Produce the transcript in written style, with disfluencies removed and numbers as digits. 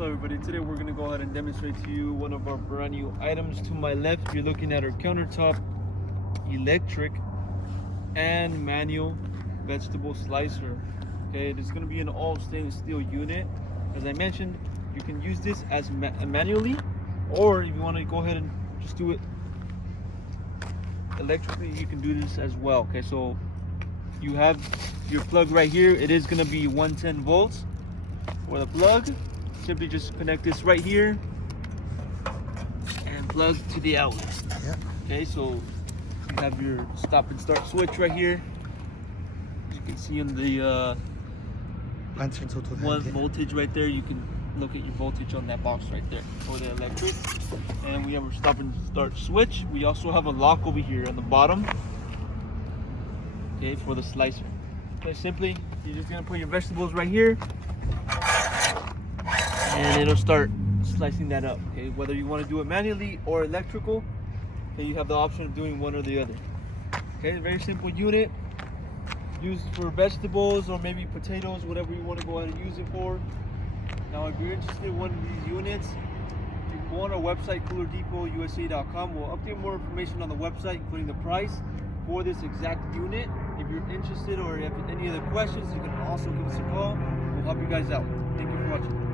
Hello everybody, today we're going to go ahead and demonstrate to you one of our brand new items. To my left, you're looking at our countertop electric and manual vegetable slicer. Okay, it's going to be an all stainless steel unit. As I mentioned, you can use this as manually, or if you want to go ahead and just do it electrically, you can do this as well. Okay, so you have your plug right here. It is going to be 110 volts for the plug. Simply just connect this right here and plug to the outlet. Yeah. Okay, so you have your stop and start switch right here. As you can see in the one voltage right there, you can look at your voltage on that box right there for the electric. And we have our stop and start switch. We also have a lock over here on the bottom, okay, for the slicer. Okay, simply you're just gonna put your vegetables right here and it'll start slicing that up. Okay, whether you want to do it manually or electrical, okay, you have the option of doing one or the other. Okay, very simple unit used for vegetables or maybe potatoes, whatever you want to go ahead and use it for. Now if you're interested in one of these units, you can go on our website, coolerdepotUSA.com. We'll update more information on the website, including the price for this exact unit. If you're interested or if you have any other questions, you can also give us a call. We'll help you guys out. Thank you for watching.